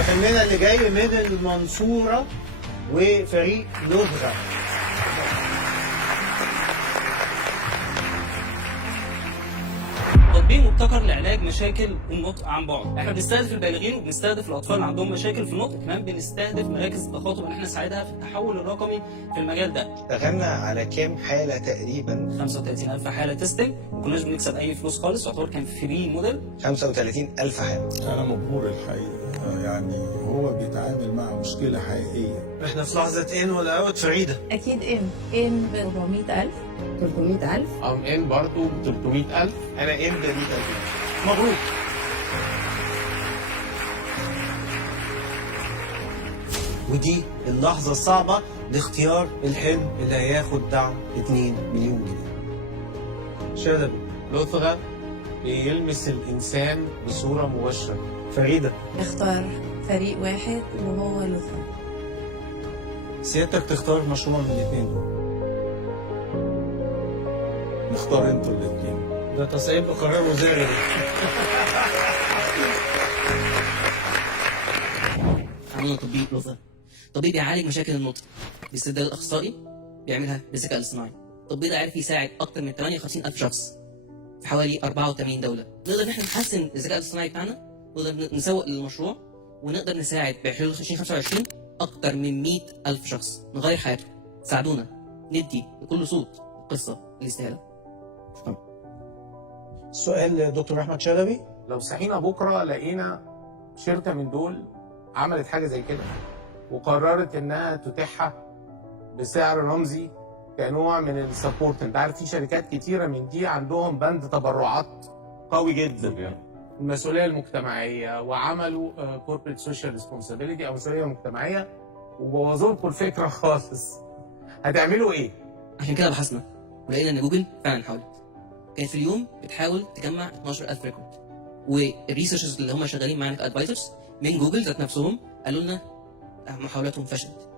وحلمنا اللي جاي من المنصورة وفريق لوبرا. تطبيق مبتكر لعلاج مشاكل النطق عن بعد. احنا بنستهدف البالغين وبنستهدف الاطفال اللي عندهم مشاكل في النطق، كمان بنستهدف مراكز التخاطب ان احنا نساعدها في التحول الرقمي في المجال ده. اشتغلنا على كام حالة تقريبا؟ 35,000 حاله تيستنج، ما كناش بنكسب اي فلوس خالص، يعتبر كان فري موديل. 35,000 حالة. أنا مبهور الحقيقة، يعني هو بيتعامل مع مشكلة حقيقية. احنا في لحظة ان ولا اوت فريدة؟ أكيد إن ب 400,000 300,000 ان برضه ب 300,000. انا ان ب 100,000. مبروك. ودي اللحظة الصعبة لاختيار الحلم اللي هياخد دعم 2 مليون جنيه. شلبي. لثغة بيلمس الإنسان بصورة مباشرة. فريدة. اختار فريق واحد وهو لثغة. سيادتك تختار مشروع من الاثنين دول. نختار انتوا الاثنين. ده تصعيد بقرار وزاري. عملنا تطبيق لغه، تطبيق بيعالج مشاكل النطق باستبدال الاخصائي، بيعملها بالذكاء الاصطناعي. التطبيق ده عارف يساعد اكتر من 58,000 شخص في حوالي 84 دوله. نقدر ان احنا نحسن الذكاء الاصطناعي بتاعنا، نقدر نسوق للمشروع، ونقدر نساعد بحلول 2025 اكتر من 100,000 شخص نغير حياته. ساعدونا ندي لكل صوت القصه اللي يستاهلها. شكرا. سؤال دكتور احمد شلبي. لو صحينا بكرة لقينا شركة من دول عملت حاجة زي كده وقررت إنها تتيحها بسعر رمزي كنوع من السبورت. أنت عارف في شركات كتيرة من دي عندهم بند تبرعات قوي جدا، المسؤولية المجتمعية، وعملوا كوربريت سوشيال ريسبونسابيلتي أو مسؤولية مجتمعية، وبوظوا لكم الفكرة خالص. هتعملوا إيه؟ عشان كده بحثنا ولقينا ان جوجل فعلا حاولت. كانت في اليوم بتحاول تجمع 12,000 ريكورد، والريسيرشرز اللي هم شغالين معانا كادفايزرز من جوجل ذات نفسهم قالوا لنا محاولاتهم فشلت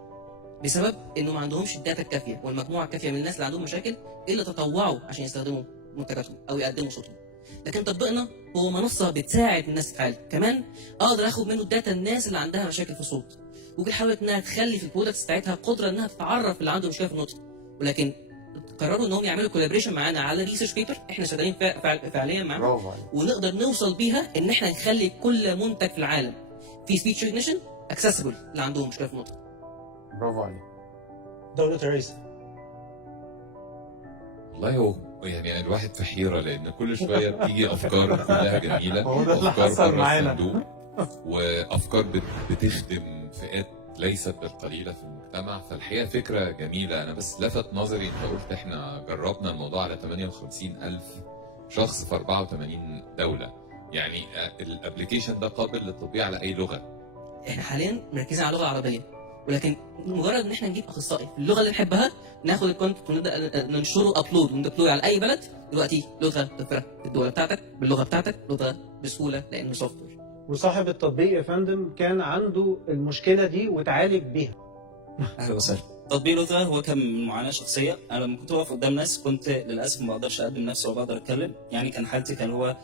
بسبب انه ما عندهمش الداتا الكافيه والمجموعه الكافيه من الناس اللي عندهم مشاكل اللي تطوعوا عشان يستخدموا منتجاتهم او يقدموا صوتهم. لكن تطبيقنا هو منصه بتساعد الناس تتعالج، كمان اقدر اخد منه داتا الناس اللي عندها مشاكل في الصوت. جوجل حاولت انها تخلي في البرودكتس بتاعتها قدره انها تتعرف اللي عنده مشكله في النطق، ولكن قرروا انهم يعملوا كولابريشن معانا على ريسيرش بيبر احنا شغالين فعليا معاهم، برافو عليك. ونقدر نوصل بيها ان احنا نخلي كل منتج في العالم في سبيتش ريكوجنيشن اكسسبل اللي عندهم مشكله في النطق. برافو عليك. دولة الرئيس. والله هو يعني الواحد في حيرة، لأن كل شوية بتيجي أفكار كلها جميلة، هو ده اللي وأفكار حصل بره معانا. الصندوق، وأفكار بتخدم فئات ليست بالقليلة في المجتمع. فالحقيقة فكرة جميلة. أنا بس لفت نظري أنت قلت إحنا جربنا الموضوع على 58,000 شخص في 84 دولة. يعني الابلكيشن ده قابل للتطبيق على أي لغة؟ احنا حاليا مركزين على اللغه العربيه، ولكن مجرد ان احنا نجيب اخصائي في اللغه اللي نحبها، ناخد الكونتنت ونبدا ننشره ابلود وندبلوي على اي بلد. دلوقتي لغه تفرق في الدوله بتاعتك باللغه بتاعتك، لغه بسهوله لانه سوفت وير. وصاحب التطبيق يا فندم كان عنده المشكلة دي وتعالج بيها. اهلا وسهلا. تطبيق لغه هو كان من معاناه شخصيه. انا لما كنت واقف قدام ناس كنت للاسف ما بقدرش اقدم نفسي ولا بقدر اتكلم. يعني كان حالتي كان هو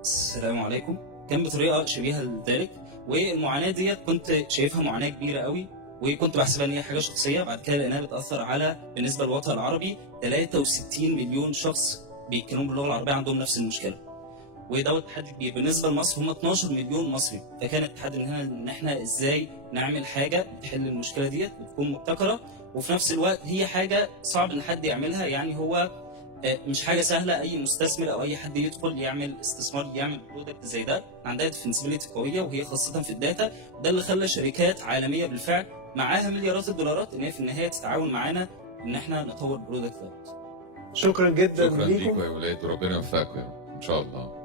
السلام عليكم، كان بطريقه شبيهه لذلك. والمعاناه ديت كنت شايفها معاناه كبيره قوي، وكنت بحسبها ان هي حاجه شخصيه. بعد كده لقيناها بتاثر على بالنسبه للوطن العربي 63 مليون شخص بيتكلموا باللغه العربيه عندهم نفس المشكله، ودوت تحدي كبير. بالنسبه لمصر هم 12 مليون مصري، فكان التحدي من هنا ان احنا ازاي نعمل حاجه تحل المشكله ديت وتكون مبتكره، وفي نفس الوقت هي حاجه صعب ان حد يعملها. يعني هو مش حاجه سهله اي مستثمر او اي حد يدخل يعمل استثمار يعمل برودكت زي ده. عندها ديفنسبيلتي قويه، وهي خاصه في الداتا. ده اللي خلى شركات عالميه بالفعل معاها مليارات الدولارات ان هي في النهايه تتعاون معانا ان احنا نطور البرودكت ده. شكرا جدا شكرا ليكم. ليكم يا ولاد، وربنا يوفقكم ان شاء الله.